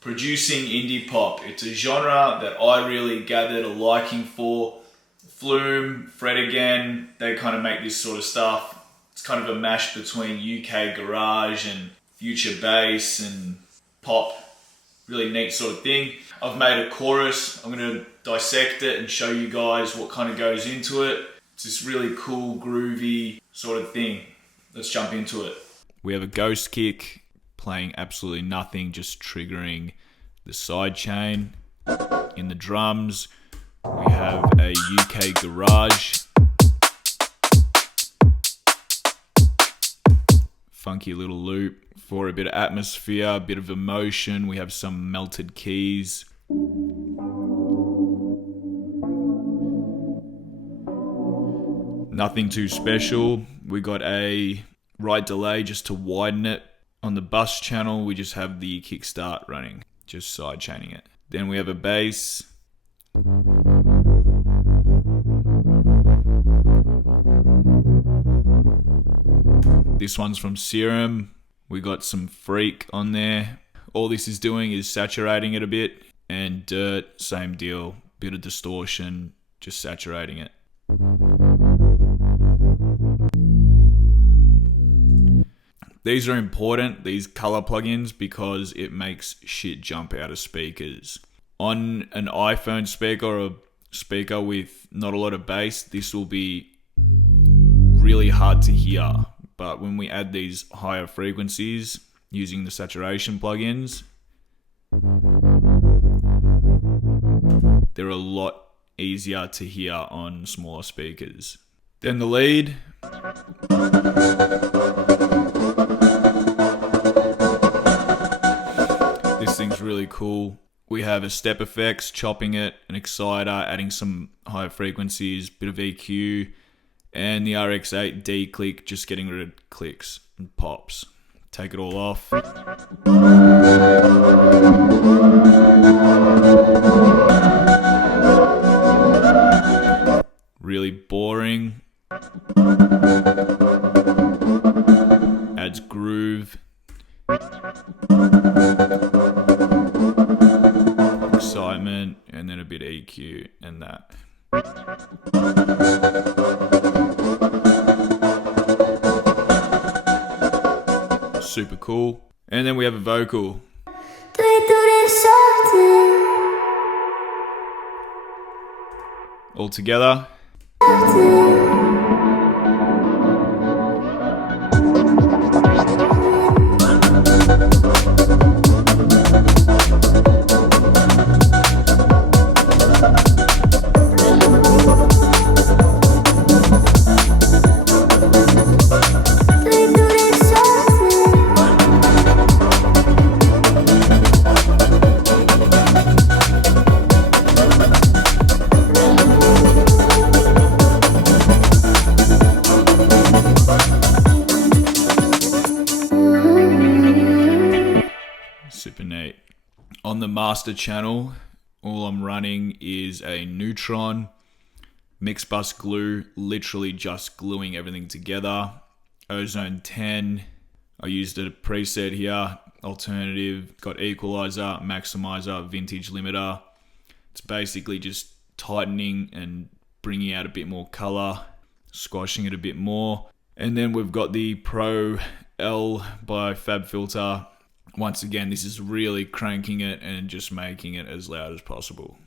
Producing indie pop. It's a genre that I really gathered a liking for. Flume, Fred Again, they kind of make this sort of stuff. It's kind of a mash between UK garage and future bass and pop. Really neat sort of thing. I've made a chorus. I'm going to dissect it and show you guys what kind of goes into it. It's this really cool, groovy sort of thing. Let's jump into it. We have a ghost kick playing absolutely nothing, just triggering the side chain. In the drums, we have a UK garage. Funky little loop for a bit of atmosphere, a bit of emotion. We have some melted keys. Nothing too special. We got a right delay just to widen it. On the bus channel, we just have the kickstart running, just side chaining it. Then we have a bass. This one's from Serum. We got some Freak on there. All this is doing is saturating it a bit. And Dirt, same deal. Bit of distortion, just saturating it. These are important, these color plugins, because it makes shit jump out of speakers. On an iPhone speaker or a speaker with not a lot of bass, this will be really hard to hear. But when we add these higher frequencies using the saturation plugins, they're a lot easier to hear on smaller speakers. Then the lead. This thing's really cool. We have a step effects, chopping it, an exciter, adding some higher frequencies, bit of EQ, and the RX8 D click, just getting rid of clicks and pops. Take it all off. Really boring. Adds groove. Excitement, and then a bit of EQ and that. Super cool. And then we have a vocal. All together. Super neat. On the master channel, all I'm running is a Neutron, mix bus glue, literally just gluing everything together. Ozone 10, I used a preset here, alternative, got equalizer, maximizer, vintage limiter. It's basically just tightening and bringing out a bit more color, squashing it a bit more. And then we've got the Pro L by FabFilter. Once again, this is really cranking it and just making it as loud as possible.